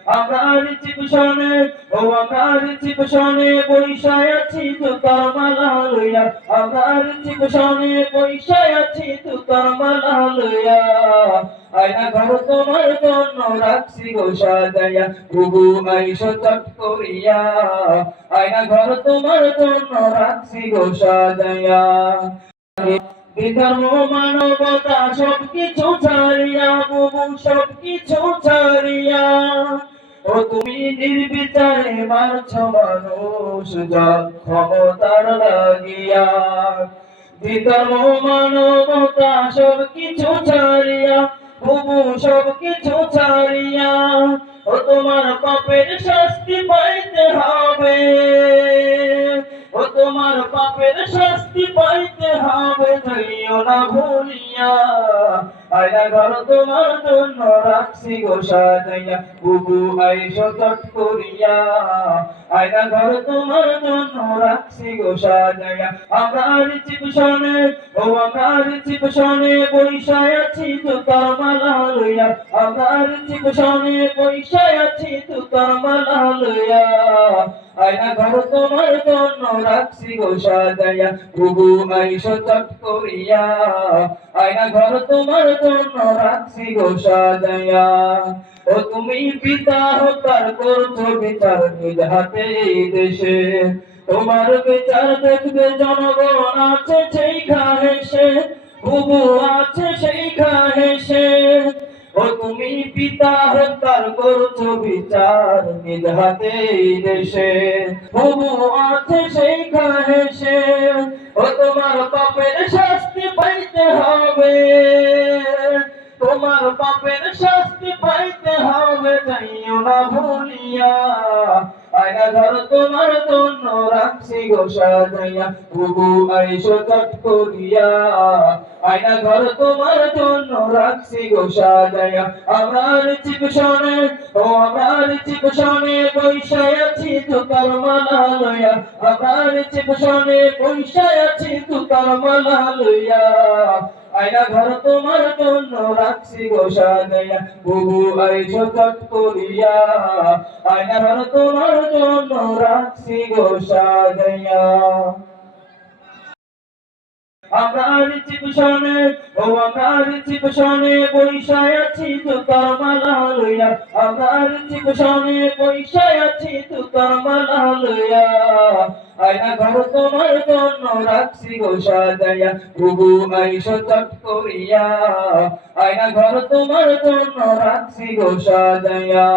আমার চিপসনে ও আমার চিপসনে বৈশায় আছি তুতার মালা লইয়া আমার চিপসনে বৈশায় আছি তুতার মালা লইয়া আয়না ঘর তোমার জন্য রাখছি গো সাজাইয়া বুবু আইসো চট করিয়া আয়না ঘর তোমার জন্য রাখছি গো সাজাইয়া বিধর্ম মানবতা সবকিছু ছাড়িয়া বুবু সবকিছু ছাড়িয়া ও তুমি নির্বিচারে মারছো মানুষ ক্ষমতার লাগিয়া বিধর্ম মানবতা সবকিছু ছাড়িয়া বুবু সবকিছু ছাড়িয়া ও তোমার পাপের শাস্তি পাইতে হবে ও তোমার পাপের শাস্তি পাইতে হবে যাইও না ভুলিয়া আয়না ঘর তোমার জন্য রাখছি গো সাজাইয়া বুবু আইসো চট করিয়া আয়না ঘর তোমার জন্য রাখছি গো সাজাইয়া আমার চিপসনে ও আমার চিপসনে বৈশায় আছি তুতার মালা লইয়া আমার চিপসনে বৈশায় আছি তুতার মালা লইয়া আয়না ঘর তোমার জন্য রাখছি গো সাজাইয়া বুবু আইসো চট করিয়া আয়না ঘর তোমার জন্য রাখছি গো সাজাইয়া ও তুমি পিতা হত্যার করছো বিচার নিজ হাতে এই দেশে তোমার বিচার দেখবে জনগণ আছে সেই হেসে বুবু আছে সেই হেসে ও তুমি পিতা হত্যার করছো বিচার নিজ হাতে এই দেশে বুবু আছে সেই হেসে ও তোমার পাপের শাস্তি পাইতে হবে তোমার পাপের শাস্তি পাইতে হবে যাইও না ভুলিয়া আয়না ঘর তোমার জন্য রাখছি গো সাজাইয়া বুবু আইসো চট করিয়া আয়না ঘর তোমার জন্য রাখছি গো সাজাইয়া আমার চিপসনে ও আমার চিপসনে বৈশায় আছি তুতার মালা লইয়া আমার চিপসনে বৈশায় আছি তুতার মালা লইয়া আয়না ঘর তোমার জন্য রাখছি গো সাজাইয়া বুবু আইসো চট করিয়া আয়না ঘর তোমার জন্য রাখছি গো সাজাইয়া আমার চিপসনে ও আমার চিপসনে বৈশায় আছি তুতার মালা লইয়া আমার চিপসনে বৈশায় আছি তুতার মালা লইয়া আয়না ঘর তোমার জন্য রাখছি গো সাজাইয়া বুবু আইসো চট করিয়া আয়না ঘর তোমার জন্য রাখছি গো সাজাইয়া